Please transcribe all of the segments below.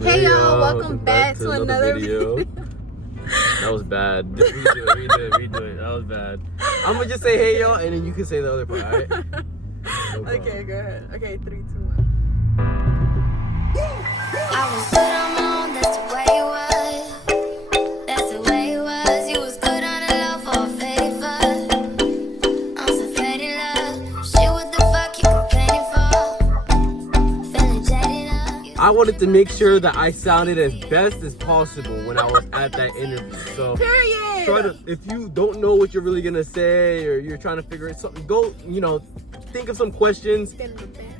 Hey y'all, welcome back to another video. That was bad. Redo it. That was bad. I'm gonna just say hey y'all, and then you can say the other part, alright? No Okay, go ahead. Okay, 3, 2, 1. I was good on my own, that's the way it was. That's the way it was. You was good on the low for a favor. I'm so faded love. Shit, what the fuck you complaining for? Feeling jaded up. I wanted to make sure that I sounded as best as possible when I was at that interview. So Period. if you don't know what you're really gonna say, or you're trying to figure out something, go, think of some questions,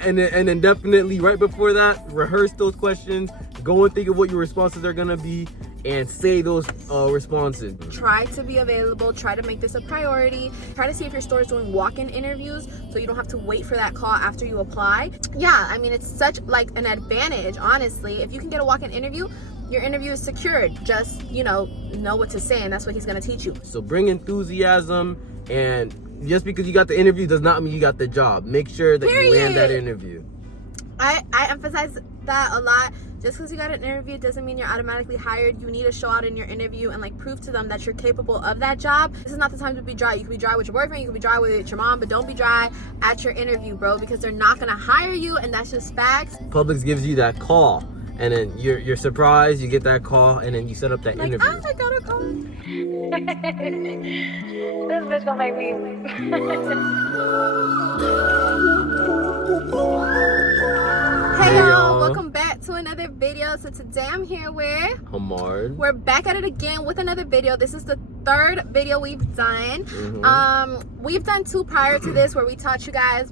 and then definitely right before that, rehearse those questions. Go and think of what your responses are gonna be, and say those responses. Try to be available. Try to make this a priority. Try to see if your store is doing walk-in interviews, so you don't have to wait for that call after you apply. Yeah, I mean, it's such like an advantage, honestly. If you can get a walk-in interview, your interview is secured. Just know what to say, and that's what he's gonna teach you. So bring enthusiasm, and just because you got the interview does not mean you got the job. Make sure that you land that interview. I emphasize that a lot. Just because you got an interview doesn't mean you're automatically hired. You need to show out in your interview and prove to them that you're capable of that job. This is not the time to be dry. You can be dry with your boyfriend, you can be dry with your mom, but don't be dry at your interview, bro, because they're not gonna hire you, and that's just facts. Publix gives you that call, and then you're surprised, you get that call, and then you set up that interview. I got a call. This bitch gonna make me. Hey y'all, welcome back to another video. So today I'm here with Hamard. We're back at it again with another video. This is the third video we've done. We've done 2 prior to this where we taught you guys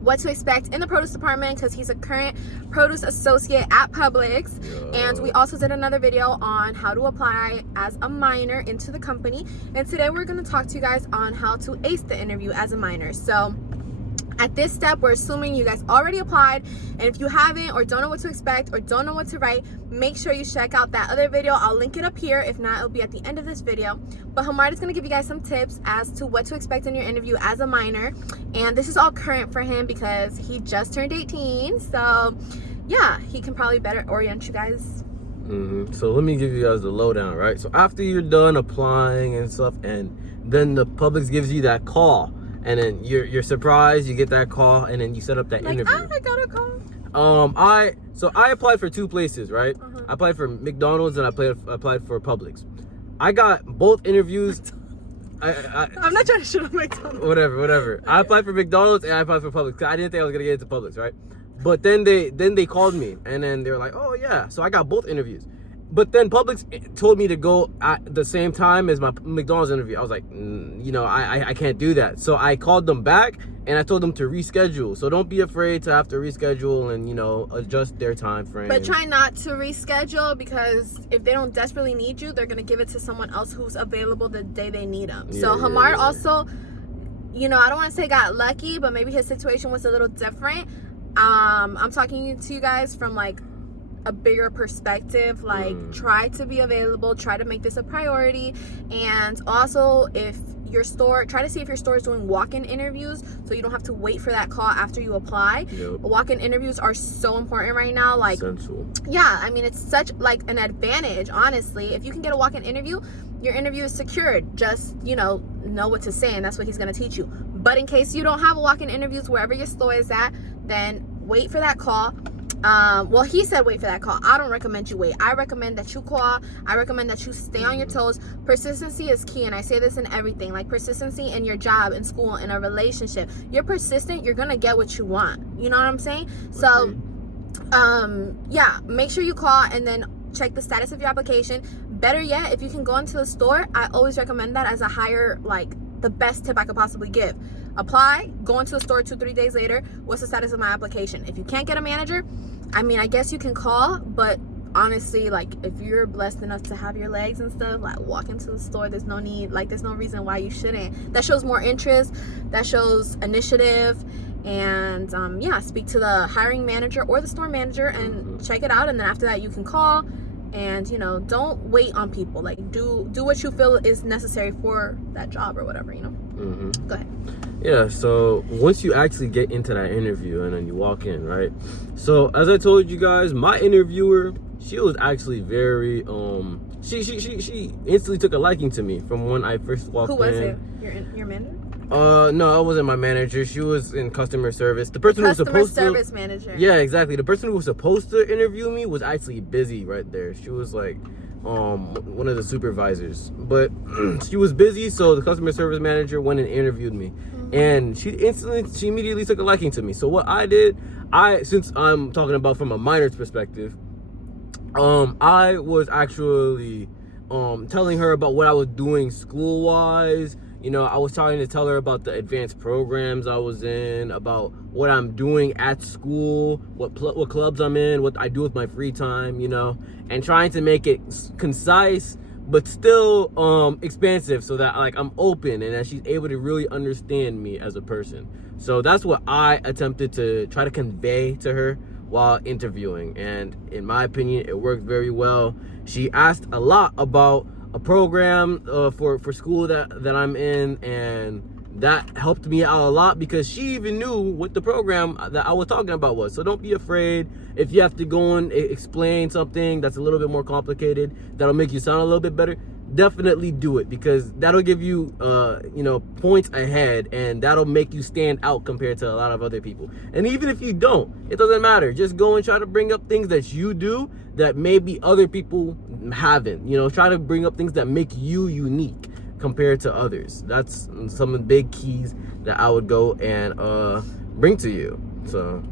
what to expect in the produce department, because he's a current produce associate at Publix. And we also did another video on how to apply as a minor into the company, and today we're going to talk to you guys on how to ace the interview as a minor. So at this step, we're assuming you guys already applied, and if you haven't, or don't know what to expect, or don't know what to write, make sure you check out that other video. I'll link it up here. If not, it'll be at the end of this video. But Hamard is going to give you guys some tips as to what to expect in your interview as a minor, and this is all current for him because he just turned 18. So yeah, he can probably better orient you guys. So let me give you guys the lowdown, right? So after you're done applying and stuff, and then the Publix gives you that call, and then you're surprised, you get that call, and then you set up that interview. I got a call. I applied for 2 places, right? I applied for McDonald's, and I applied for Publix. I got both interviews. I'm not trying to shit on McDonald's. Whatever. Okay. I applied for McDonald's, and I applied for Publix. I didn't think I was gonna get into Publix, right? But then they called me, and then they were like, oh yeah. So I got both interviews. But then Publix told me to go at the same time as my McDonald's interview. I was like, I can't do that. So I called them back, and I told them to reschedule. So don't be afraid to have to reschedule and, adjust their time frame. But try not to reschedule, because if they don't desperately need you, they're going to give it to someone else who's available the day they need them. So Hamard also, I don't want to say got lucky, but maybe his situation was a little different. I'm talking to you guys from a bigger perspective. Try to be available, try to make this a priority, and also try to see if your store is doing walk-in interviews, so you don't have to wait for that call after you apply. Walk-in interviews are so important right now. Essential. Yeah, I mean, it's such an advantage, honestly. If you can get a walk-in interview, your interview is secured. Just know what to say, and that's what he's going to teach you. But in case you don't have a walk-in interviews wherever your store is at, then wait for that call. Well, he said wait for that call. I don't recommend you wait. I recommend that you call. I recommend that you stay on your toes. Persistency is key, and I say this in everything. Persistency in your job, in school, in a relationship. You're persistent, you're gonna get what you want. You know what I'm saying? So yeah, make sure you call, and then check the status of your application. Better yet, if you can go into the store, I always recommend that as a higher, the best tip I could possibly give. Apply, go into the store 2-3 days later. What's the status of my application? If you can't get a manager, I mean, I guess you can call, but honestly, if you're blessed enough to have your legs and stuff, walk into the store. There's no need, there's no reason why you shouldn't. That shows more interest, that shows initiative, and yeah, speak to the hiring manager or the store manager and check it out. And then after that, you can call, and don't wait on people. Do what you feel is necessary for that job or whatever. Go ahead. Yeah, so once you actually get into that interview and then you walk in, right? So as I told you guys, my interviewer, she was actually very she instantly took a liking to me from when I first walked in. Who was it? Your manager? No, I wasn't my manager. She was in customer service. The person who was Customer supposed service to manager. Yeah, exactly. The person who was supposed to interview me was actually busy right there. She was like one of the supervisors. But she was busy, so the customer service manager went and interviewed me. And she immediately took a liking to me. So what I did, since I'm talking about from a minor's perspective, I was actually telling her about what I was doing school wise. You know, I was trying to tell her about the advanced programs I was in, about what I'm doing at school, what clubs I'm in, what I do with my free time, you know, and trying to make it concise but still expansive, so that like I'm open and that she's able to really understand me as a person. So that's what I attempted to try to convey to her while interviewing, and in my opinion, it worked very well. She asked a lot about a program for school that I'm in, and that helped me out a lot because she even knew what the program that I was talking about was. So don't be afraid if you have to go and explain something that's a little bit more complicated that'll make you sound a little bit better. Definitely do it, because that'll give you points ahead, and that'll make you stand out compared to a lot of other people. And even if you don't, it doesn't matter. Just go and try to bring up things that you do that maybe other people haven't. You know, try to bring up things that make you unique compared to others. That's some of the big keys that I would go and bring to you. So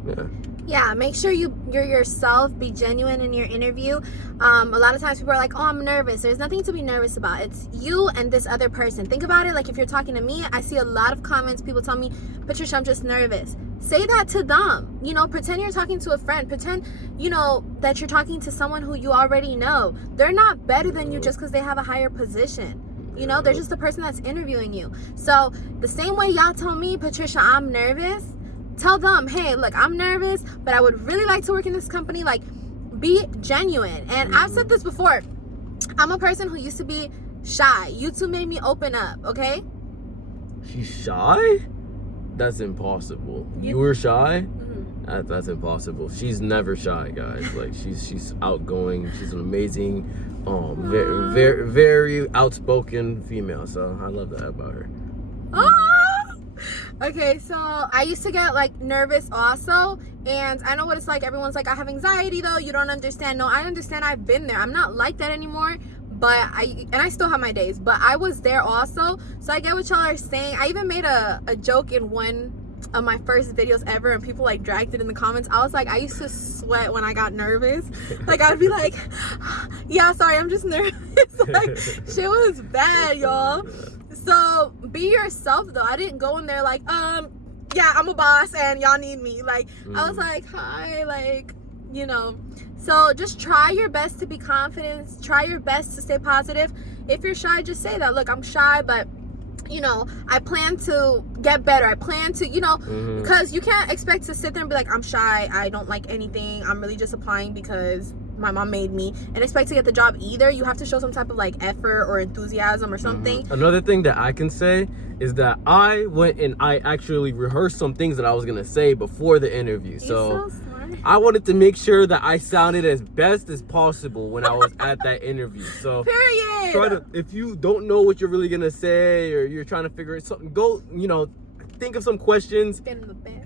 yeah, make sure you're yourself. Be genuine in your interview. A lot of times people are like, oh, I'm nervous. There's nothing to be nervous about. It's you and this other person. Think about it like if you're talking to me, I see a lot of comments, people tell me, Patricia, I'm just nervous. Say that to them. You know, pretend you're talking to a friend. Pretend, you know, that you're talking to someone who you already know. They're not better than you just because they have a higher position. You know, they're just the person that's interviewing you. So the same way y'all tell me, Patricia, I'm nervous, tell them, hey, look, I'm nervous, but I would really like to work in this company. Like, be genuine. And I've said this before. I'm a person who used to be shy. You two made me open up, okay? She's shy? That's impossible. You were shy? Mm-hmm. That's impossible. She's never shy, guys. Like, she's outgoing. She's an amazing, very, very, very outspoken female. So I love that about her. Okay, so I used to get like nervous also, and I know what it's like. Everyone's like, I have anxiety though, you don't understand. No, I understand. I've been there. I'm not like that anymore, but I still have my days, but I was there also. So I get what y'all are saying. I even made a joke in one of my first videos ever, and people like dragged it in the comments. I was like, I used to sweat when I got nervous. Like, I'd be like, yeah, sorry, I'm just nervous. Like, shit was bad, y'all. So be yourself though. I didn't go in there like, yeah, I'm a boss and y'all need me. Like, I was like, hi, like, you know. So just try your best to be confident. Try your best to stay positive. If you're shy, just say that. Look, I'm shy, but you know, I plan to get better. I plan to, you know, because you can't expect to sit there and be like, I'm shy, I don't like anything, I'm really just applying because my mom made me, and expect to get the job either. You have to show some type of like effort or enthusiasm or something. Another thing that I can say is that I went and I actually rehearsed some things that I was gonna say before the interview. So smart. I wanted to make sure that I sounded as best as possible when I was at that interview. So Period. If you don't know what you're really gonna say, or you're trying to figure something, go, you know, think of some questions,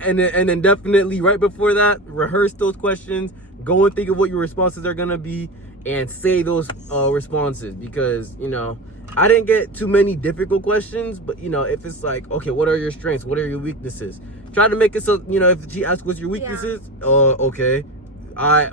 and then definitely right before that, rehearse those questions. Go and think of what your responses are gonna be, and say those responses, because you know, I didn't get too many difficult questions, but you know, if it's like, okay, what are your strengths? What are your weaknesses? Try to make it so, you know, if she asks what's your weaknesses, okay,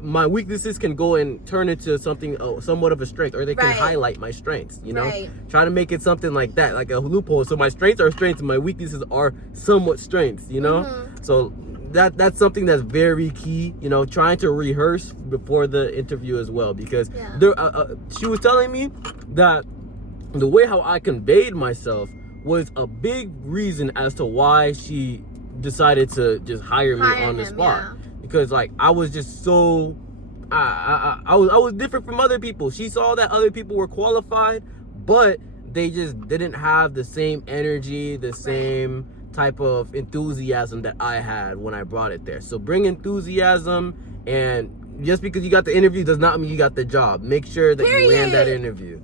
my weaknesses can go and turn into something somewhat of a strength, or they can highlight my strengths, you know. Try to make it something like that, like a loophole. So my strengths are strengths and my weaknesses are somewhat strengths, you know. So that's something that's very key, you know, trying to rehearse before the interview as well, because she was telling me that the way how I conveyed myself was a big reason as to why she decided to just hire me on the spot. Because like I was just so I was different from other people. She saw that other people were qualified, but they just didn't have the same energy, the same type of enthusiasm that I had when I brought it there. So bring enthusiasm and just because you got the interview does not mean you got the job. Make sure that you land that Period. interview.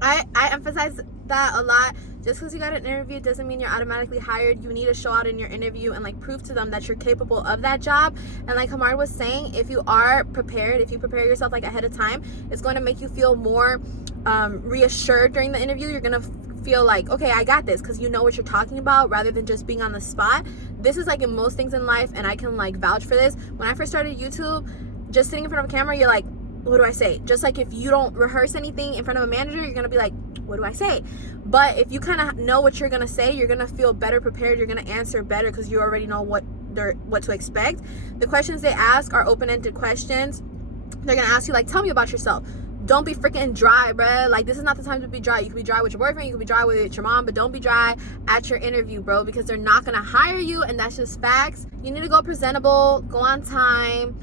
I emphasize that a lot. Just because you got an interview doesn't mean you're automatically hired. You need to show out in your interview and like prove to them that you're capable of that job. And like Hamar was saying, if you are prepared, if you prepare yourself like ahead of time, it's going to make you feel more reassured during the interview. You're going to feel like, okay, I got this, because you know what you're talking about rather than just being on the spot. This is like in most things in life, and I can like vouch for this. When I first started YouTube, just sitting in front of a camera, you're like, what do I say? Just like if you don't rehearse anything in front of a manager, you're gonna be like, what do I say? But if you kind of know what you're gonna say, you're gonna feel better prepared. You're gonna answer better because you already know what to expect. The questions they ask are open-ended questions. They're gonna ask you like, tell me about yourself. Don't be freaking dry, bruh. Like, this is not the time to be dry. You can be dry with your boyfriend, you can be dry with your mom, but don't be dry at your interview, bro, because they're not gonna hire you, and that's just facts. You need to go presentable, go on time.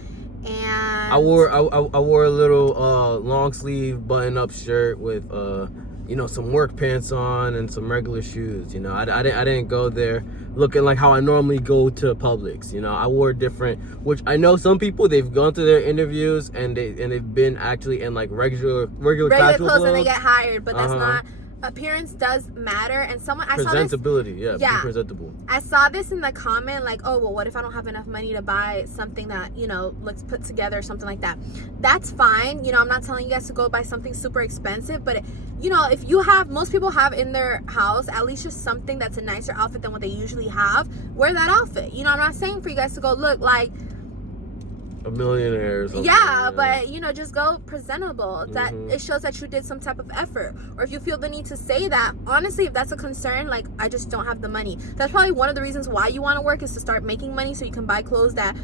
And I wore a little long sleeve button up shirt with some work pants on and some regular shoes. I didn't go there looking like how I normally go to Publix. I wore different, which I know some people, they've gone to their interviews and they've been actually in like regular casual clothes and they get hired, but that's not. Appearance does matter. And I saw this, presentability, be presentable. I saw this in the comment, like, oh, well, what if I don't have enough money to buy something that, looks put together or something like that? That's fine. I'm not telling you guys to go buy something super expensive, but if you have, most people have in their house at least just something that's a nicer outfit than what they usually have, wear that outfit. I'm not saying for you guys to go look like a millionaire or something. Yeah, but just go presentable. That it shows that you did some type of effort. Or if you feel the need to say that, honestly, if that's a concern, like, I just don't have the money, that's probably one of the reasons why you want to work, is to start making money so you can buy clothes that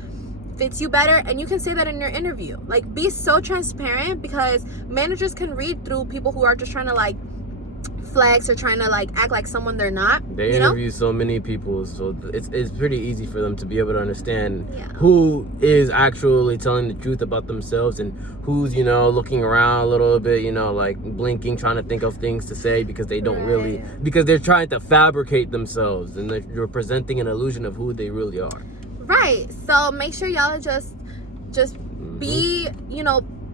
fits you better. And you can say that in your interview. Like, be so transparent, because managers can read through people who are just trying to like flex or trying to like act like someone they're not. They interview so many people, so it's pretty easy for them to be able to understand who is actually telling the truth about themselves and who's looking around a little bit, like blinking, trying to think of things to say because they don't really, because they're trying to fabricate themselves and you're presenting an illusion of who they really are. Right. So make sure y'all just be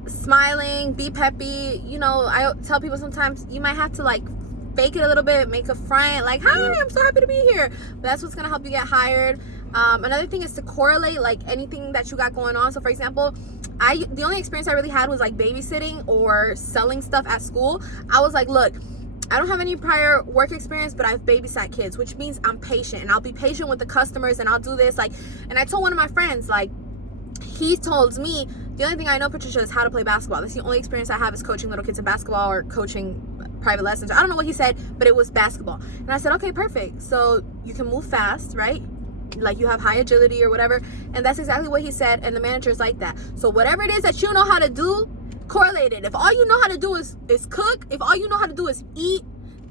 smiling, be peppy. I tell people sometimes you might have to like fake it a little bit, make a front, like, hi, I'm so happy to be here. But that's what's gonna help you get hired. Another thing is to correlate like anything that you got going on. So for example, the only experience I really had was like babysitting or selling stuff at school. I was like, look, I don't have any prior work experience, but I've babysat kids, which means I'm patient, and I'll be patient with the customers, and I'll do this. Like, and I told one of my friends, like, he told me, the only thing I know, Patricia, is how to play basketball. That's the only experience I have, is coaching little kids in basketball or coaching private lessons. I don't know what he said, but it was basketball. And I said, okay, perfect. So you can move fast, right? Like, you have high agility or whatever. And that's exactly what he said. And the manager's like that. So whatever it is that you know how to do, correlate it. If all you know how to do is cook, if all you know how to do is eat,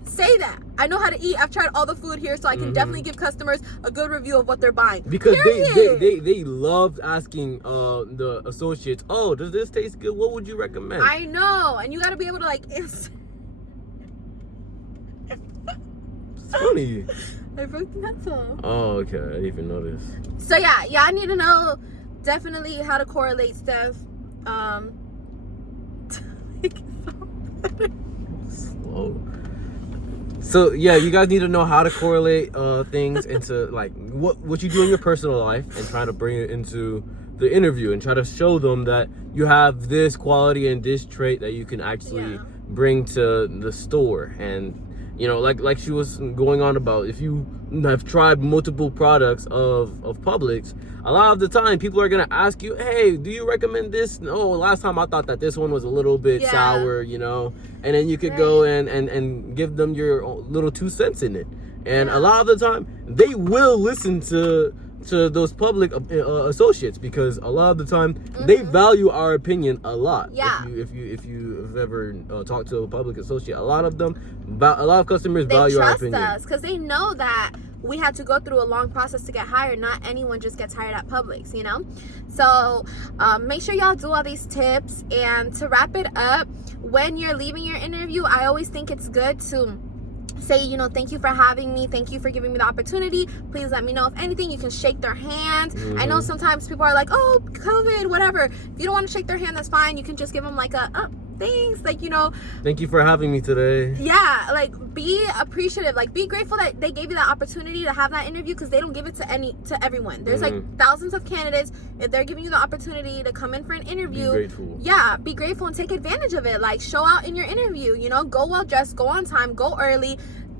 say that. I know how to eat. I've tried all the food here, so I can definitely give customers a good review of what they're buying. Because they loved asking the associates, oh, does this taste good? What would you recommend? I know. And you got to be able to like answer. It's funny. I broke the pencil. Oh, okay. I didn't even notice. So yeah, I need to know definitely how to correlate stuff. Slow. So yeah, you guys need to know how to correlate things into like what you do in your personal life and try to bring it into the interview and try to show them that you have this quality and this trait that you can actually bring to the store. And like she was going on about, if you have tried multiple products of Publix, a lot of the time people are gonna ask you, hey, do you recommend this? Oh, last time I thought that this one was a little bit sour, and then you could go and give them your little 2 cents in it. And a lot of the time they will listen to those public associates, because a lot of the time they value our opinion a lot. If you've ever talked to a public associate, a lot of customers value our opinion. They trust us because they know that we had to go through a long process to get hired. Not anyone just gets hired at Publix, So make sure y'all do all these tips. And to wrap it up, when you're leaving your interview, I always think it's good to say, you know, thank you for having me, thank you for giving me the opportunity, please let me know if anything. You can shake their hand. I know sometimes people are like, oh, COVID, whatever. If you don't want to shake their hand, that's fine. You can just give them like a thanks, like, you know, thank you for having me today. Yeah, like, be appreciative, like, be grateful that they gave you that opportunity to have that interview, because they don't give it to everyone. There's like thousands of candidates. If they're giving you the opportunity to come in for an interview, Be grateful. Yeah, be grateful and take advantage of it. Like, show out in your interview, you know, go well dressed, go on time, go early,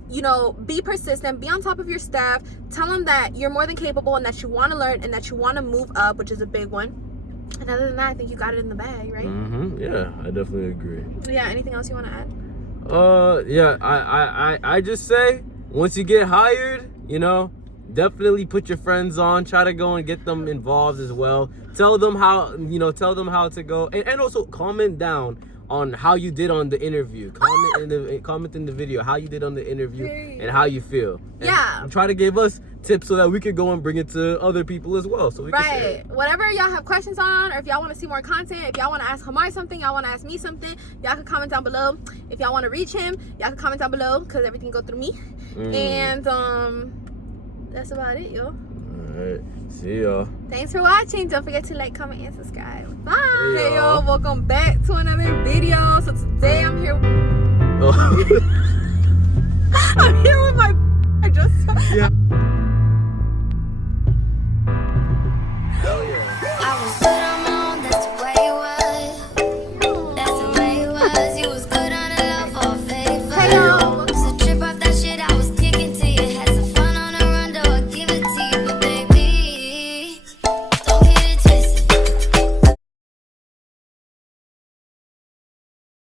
you know, be persistent, be on top of your staff, tell them that you're more than capable and that you want to learn and that you want to move up, which is a big one. And other than that, I think you got it in the bag, right? Yeah, I definitely agree. Yeah, anything else you want to add? Yeah, I just say, once you get hired, you know, definitely put your friends on, try to go and get them involved as well. Tell them how, you know, to go, and also comment down on how you did on the interview. Comment in the video how you did on the interview and how you feel. And yeah. Try to give us tips so that we could go and bring it to other people as well. So we can share it. Whatever y'all have questions on, or if y'all want to see more content, if y'all want to ask Hamar something, y'all want to ask me something, y'all can comment down below. If y'all want to reach him, y'all can comment down below, because everything go through me. And that's about it, yo. Alright, see y'all. Thanks for watching. Don't forget to like, comment, and subscribe. Bye. Hey, y'all. Welcome back to another video. So today I'm here. Oh. I'm here with my. I just. Yeah.